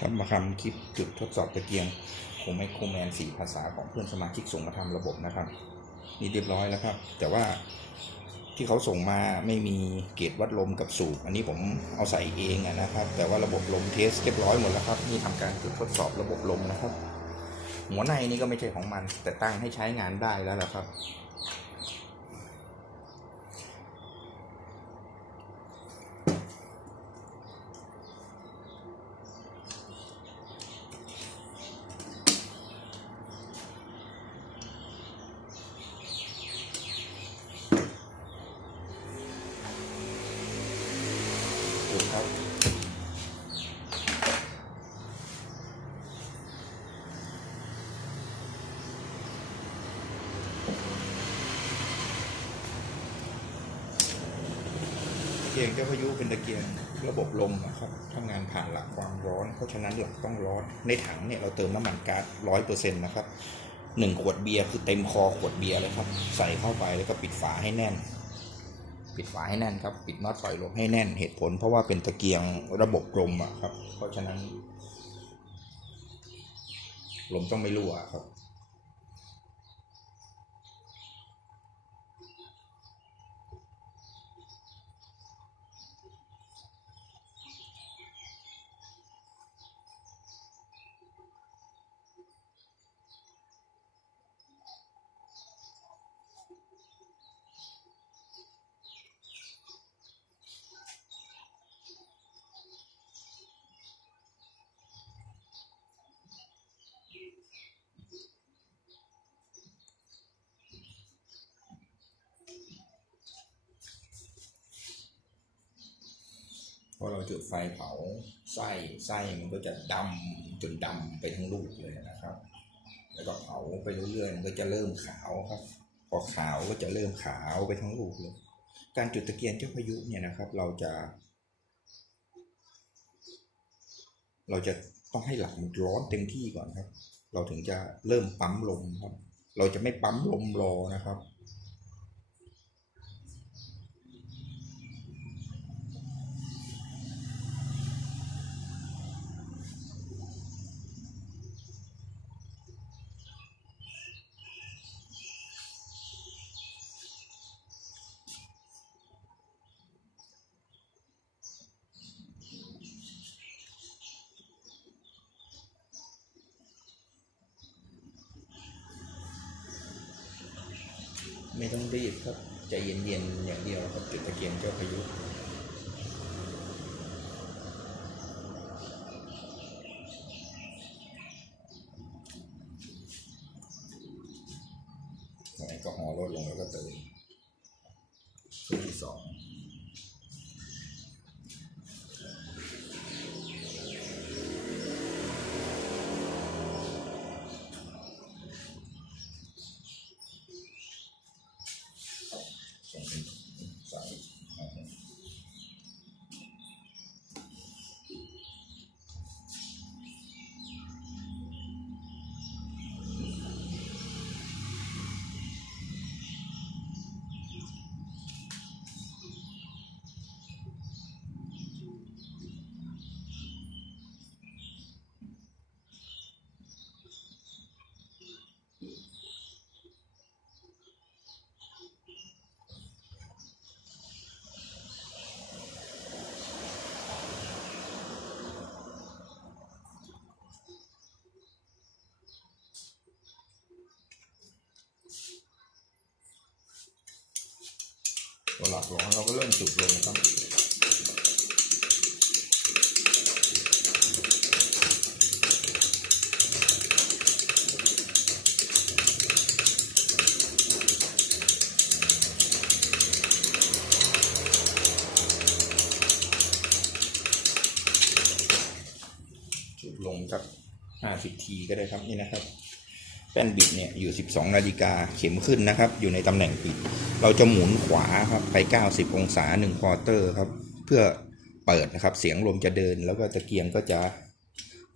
ครับมาทำคลิปจุดทดสอบตะเกียงโคไมโครแมนสี่ภาษาของเพื่อนสมาชิกส่งมาทำระบบนะครับ นี่เรียบร้อยแล้วครับ แต่ว่าที่เขาส่งมาไม่มีเกจวัดลมกับสูบอันนี้ผมเอาใส่เองนะครับ แต่ว่าระบบลมเทสเรียบร้อยหมดแล้วครับ นี่ทำการจุดทดสอบระบบลมนะครับ หัวในนี่ก็ไม่ใช่ของมัน แต่ตั้งให้ใช้งานได้แล้วล่ะครับ ยงเจ้าพายุเป็นตะเกียงระบบลมนะครับทำงานผ่านหลักความร้อน เพราะฉะนั้นหลักต้องร้อน ในถังเนี่ยเราเติมน้ำมันก๊าซร้อยเปอร์เซ็นต์นะครับหนึ่งขวดเบียร์คือเต็มคอขวดเบียร์เลยครับ ใส่เข้าไปแล้วก็ปิดฝาให้แน่น ปิดฝาให้แน่นครับ ปิดน็อตปล่อยลมให้แน่นเหตุผล เพราะว่าเป็นตะเกียงระบบลมอะครับ เพราะฉะนั้นลมต้องไม่รั่วครับ พอเราจุดไฟเผาไส้ไส้มันก็จะดำจนดำไปทั้งลูกเลยนะครับ แล้วก็เผาไปเรื่อยๆมันก็จะเริ่มขาวครับ พอขาวก็จะเริ่มขาวไปทั้งลูกเลย การจุดตะเกียงเจ้าพายุเนี่ยนะครับ เราจะ เราจะต้องให้หลักมันร้อนเต็มที่ก่อนครับ เราถึงจะเริ่มปั๊มลมครับ เราจะไม่ปั๊มลมรอนะครับ ไม่ต้องรีบครับใจเย็นๆอย่างเดียวครับจุดตะเกียงเจ้าพายุแอลกอฮอล์ลดลงแล้วก็เติมชุดที่สองส่ง พอหลักร้อนเราก็เริ่มจุดเลยนะครับจุดลงสักห้าสิบทีก็ได้ครับนี่นะครับ แป้นบิดเนี่ยอยู่ 12 นาฬิกาเข็มขึ้นนะครับ อยู่ในตำแหน่งปิด เราจะหมุนขวาครับไป 90 องศา1ควอเตอร์ครับ เพื่อเปิดนะครับ เสียงลมจะเดิน แล้วก็ตะเกียงก็จะ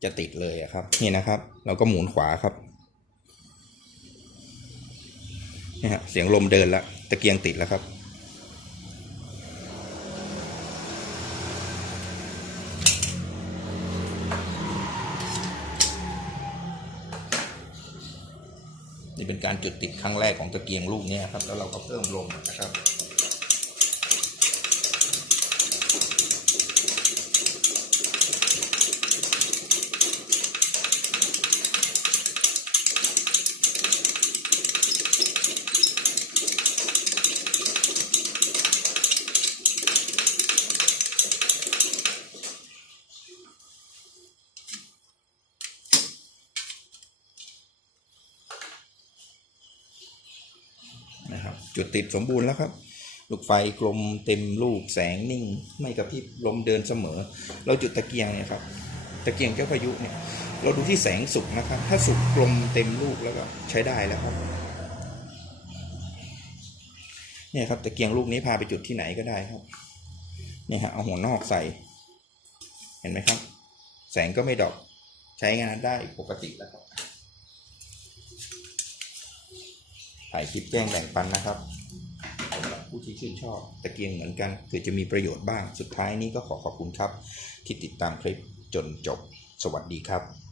จะติดเลยครับ นี่นะครับ เราก็หมุนขวาครับนี่ฮะเสียงลมเดินละตะเกียงติดแล้วครับ เป็นการจุดติดครั้งแรกของตะเกียงลูกนี้ครับแล้วเราก็เพิ่มลมนะครับ จุดติดสมบูรณ์แล้วครับ ลูกไฟกลมเต็มลูกแสงนิ่ง ไม่กระพริบลมเดินเสมอ เราจุดตะเกียงเนี่ยครับตะเกียงแก้วพายุเนี่ยเราดูที่แสงสุกนะครับ ถ้าสุกกลมเต็มลูกแล้วก็ใช้ได้แล้วครับเนี่ยครับตะเกียงลูกนี้พาไปจุดที่ไหนก็ได้ครับเนี่ยฮะเอาหัวนอกใส่ เห็นไหมครับ แสงก็ไม่ดอกใช้งานได้ปกติแล้วครับ ถ่ายคลิปแจ้งแบ่งปันนะครับสำหรับผู้ที่ชื่นชอบตะเกียงเหมือนกันเผื่อจะมีประโยชน์บ้าง สุดท้ายนี้ก็ขอขอบคุณครับ ที่ติดตามคลิปจนจบ สวัสดีครับ